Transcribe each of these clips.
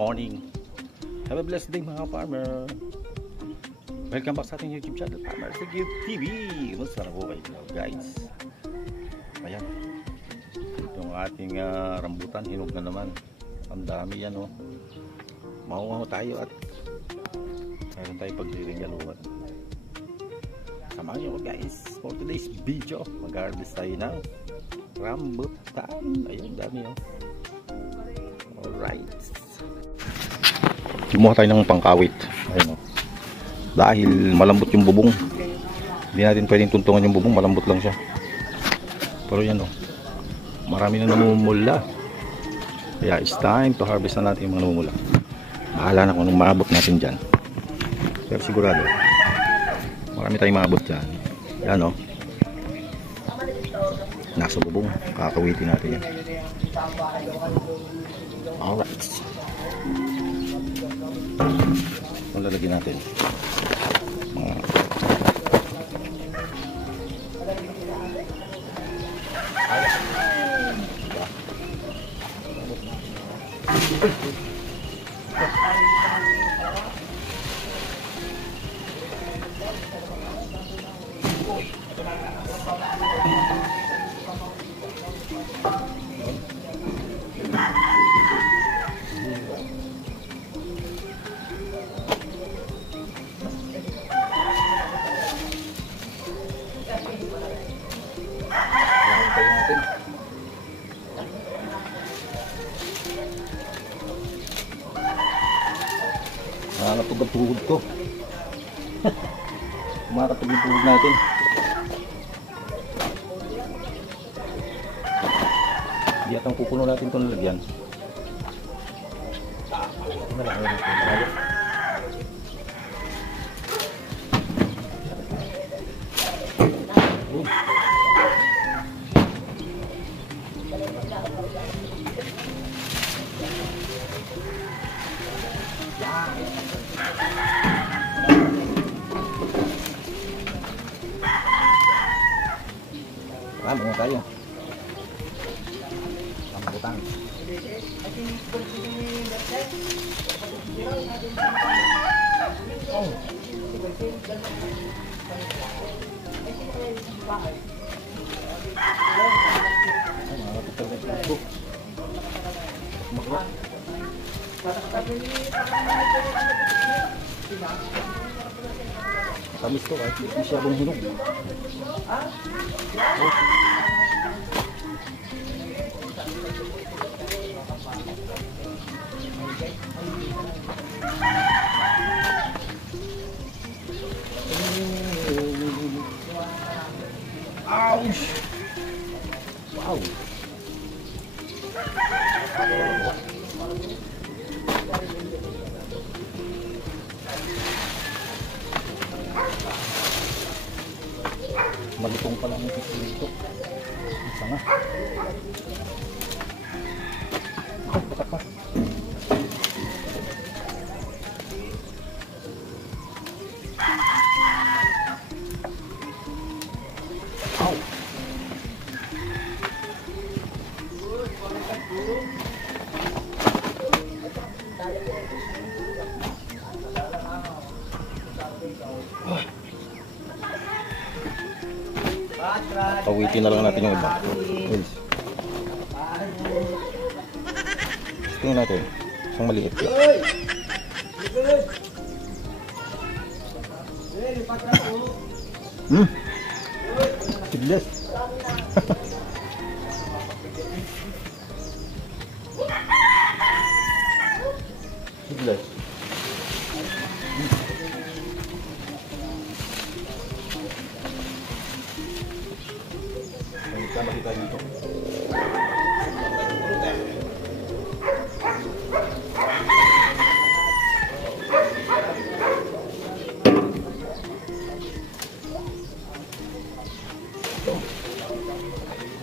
morning. Have a blessed day mga farmer. Welcome back sa ating YouTube channel, Farmer Sigip TV. Musta na po kayo guys? Ayan, itong ating rambutan, hinog na naman. Ang dami yan oh. Mauwaw tayo at mayroon tayo pagliligaluhan. Samahan nyo ko guys for today's video. Mag-harvest tayo ng rambutan. Ayun, dami oh. Alright, kumuha tayo ng pangkawit. Ayun oh. Dahil malambot yung bubong, hindi natin pwedeng tuntungan yung bubong, malambot lang siya. Pero yan oh, marami na namumula. Kaya it's time to harvest na natin yung mga namumula. Bahala na kung anong maabot natin dyan, pero sigurado marami tayong maabot dyan. Yan oh, nasa bubong, kakawitin natin yan. Alright, ang lalagyan natin nakakatog ang tuhod ko. Kumakatog yung tuhod natin. Hindi atang pupuno natin ito nalagyan. Marami na tayo. Rambutan. Oh. Tamis to kahit hindi siya bang hinog. Ouch! Wow! Malutong pa lang ito dito. Isa nga. Oh, batak pa. Ow! Pawitin na lang natin yung iba. Tingnan natin. Isang maliit. Siglas. Siglas. Sama kita dito.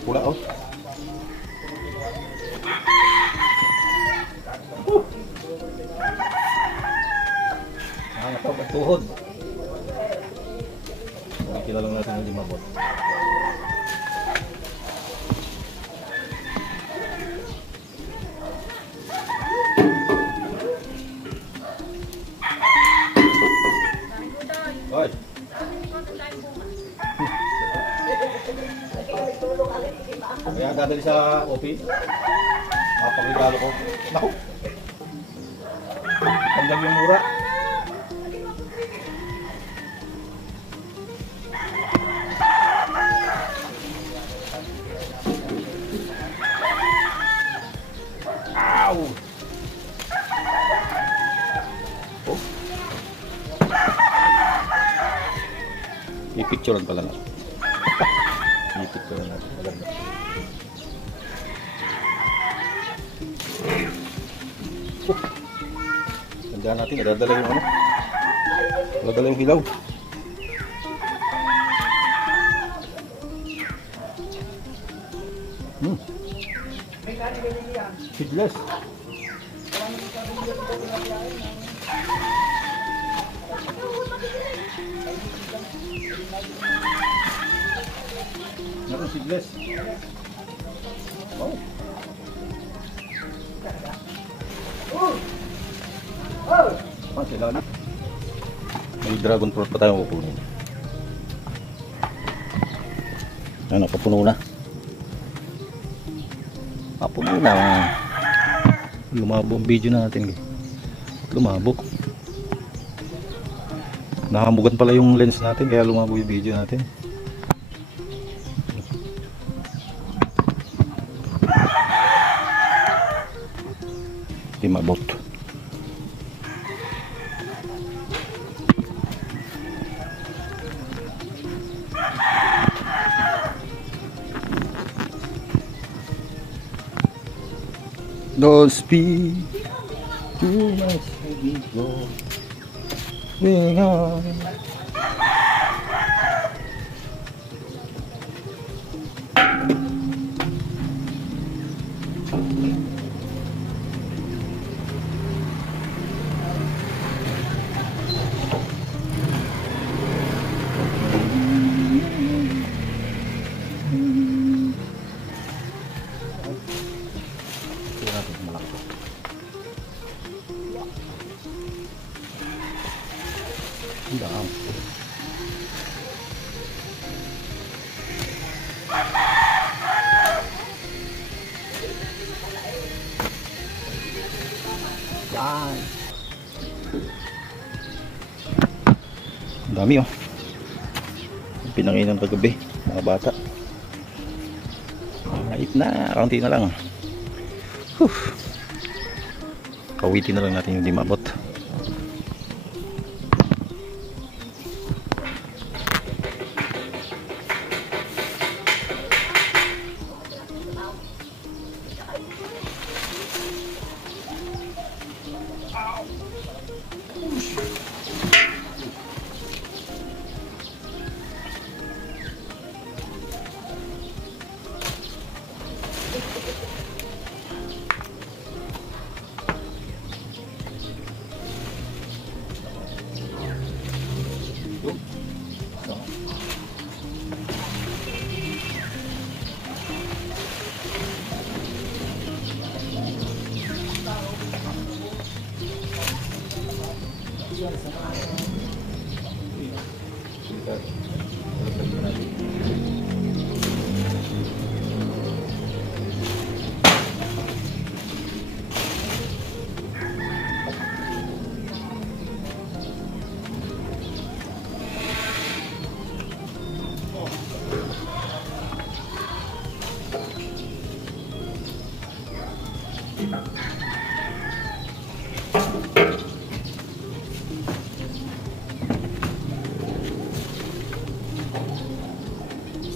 Pula oh. Nakakatawa ang tuhod. Nakikita lang natin yung limabot. Kaya dadali sa OP. Napakagalo ko. Naku! Tanggap yung mura. Ow! Oh. I-picturean pala natin. I-picturean natin. Maganda. Oh. Tandaan natin, idadala yung ano. Idadala yung hilaw. Seedless. Naku, seedless. Oh. Ah, sila na. May dragon fruit pa tayong kukunin. Ano, papuno na. Papuno na. Lumabo ang video natin. Lumabo. Nakamugan pala yung lens natin kaya lumabo yung video natin. Di mabot. Don't speak to my Savior. Bring on. Down. Yan. Ang dami oh. Pinanginan kagabi mga bata. Ayip na, kaunti na lang. Kawitin na lang natin yung di mabot.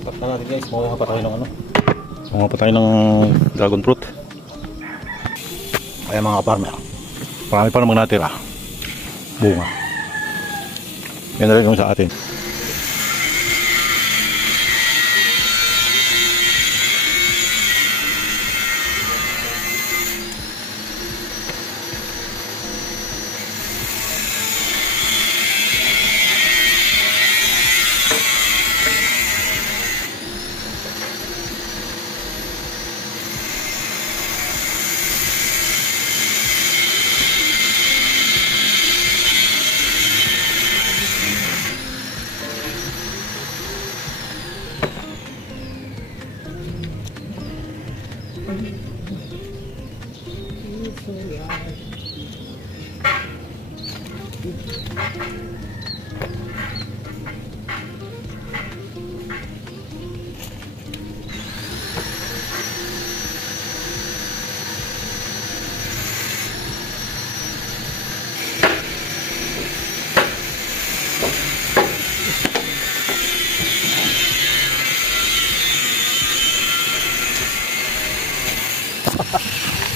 Stop na natin guys, makuha pa tayo ng ano, makuha pa tayo ng dragon fruit. Kaya mga farmer, marami pa namang natira bunga. Yan na rin yung sa atin.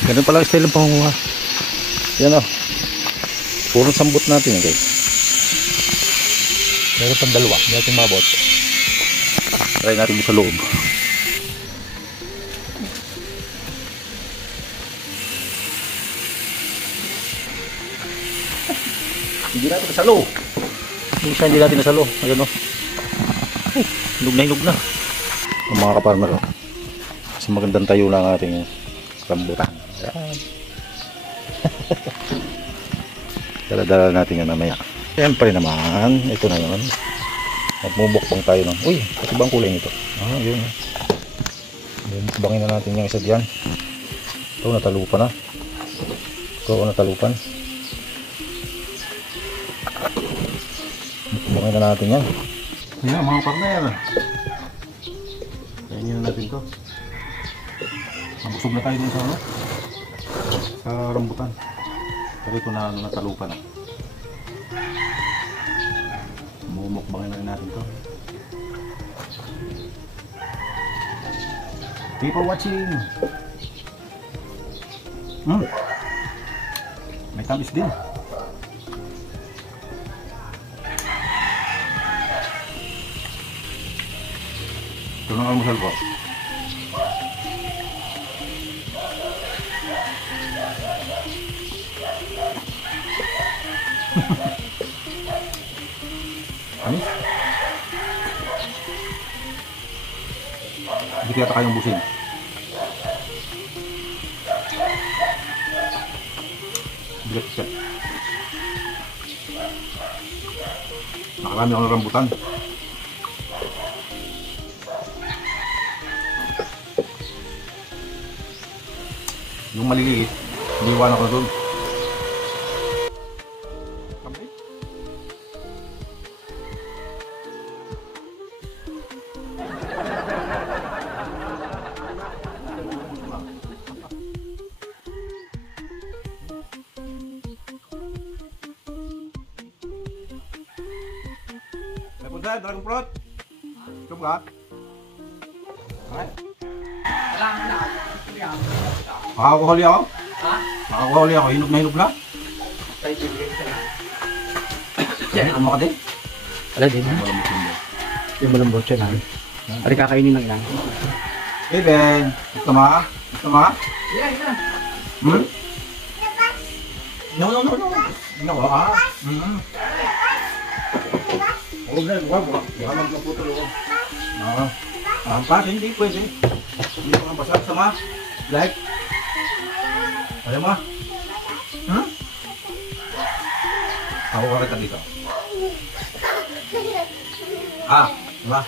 Ganun pala ang style ng pangunguha. Yan o. Puro sambot natin yan guys. Meron pang dalawa. Hindi natin mabot. Try natin sa loob. Hindi natin nasalo. Minsan hindi natin nasalo. Ayan o. Hinog na. Ang mga kaparmer o. Kasi magandang tayo lang ating rambutan. Dala-dala natin yan mamaya. Siyempre naman, ito na yun. Magmumukbang tayo ng, uy, kasi bang kulay nito? Ah, yun. Bangin na natin yung isa diyan. Ito, natalupan na. Ito, natalupan. Bangin na natin yan. Yan, mga partner. Kainin na natin ito. Nabusog na tayo dun sa ano? Sa rambutan. Pero ito na natalupan na. Mumukbangin na rin natin to. Thank you for watching. May tamis din. Ito na ang almusal ko. Anis? Hindi kaya kayong busin. Bigat siya. Nakarami ako ng rambutan. Yung maliliit, iniwan ako doon. Punta, Dragon Fruit. Ito ba? Ay. Makakakuhuli ako? Ha? Makakakuhuli ako. Hinog na hinog na? Hinog ka din? Wala din ha? Yung malambot siya na. Ari kakainin lang lang. Hey Ben, gusto mo ka? Gusto mo ka? Hmm? No. No, ah. Huwag na, huwag. Baka magpaputol ako. Ampas, hindi pwede. Hindi ko nang basag. Sama. Like. Alam mo? Ako ka kita dito. Diba?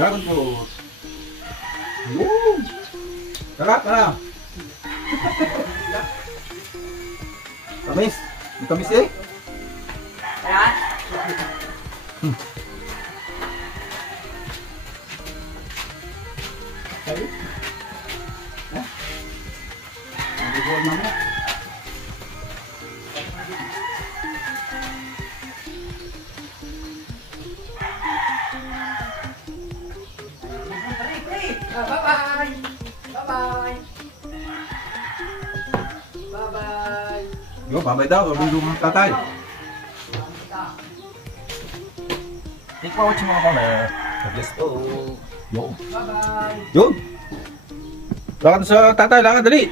Dragon Fruit. Woo! Tara. Tamis. Tamis eh. Ayan. Sabi? Nag-record na mo. Bye-bye! Bye-bye! Bye-bye! Yo, babay daw. Sabi yung mga tatay. Thank you for watching mga partner. Let's go. Yo. Bye-bye! Yun. Lakad sa tatay. Lakad, dali.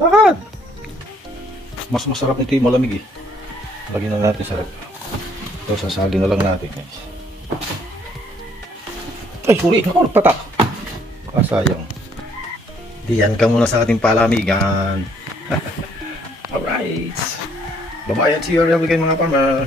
Lakad. Mas masarap nito yung malamig eh. Lagyan na natin sa rep. Ito, sasali na lang natin guys. Ay, sorry. Ako, nagpatak. Sayang. Diyan ka muna sa ating palamigan. Alright. Bye-bye and see you again mga farmer.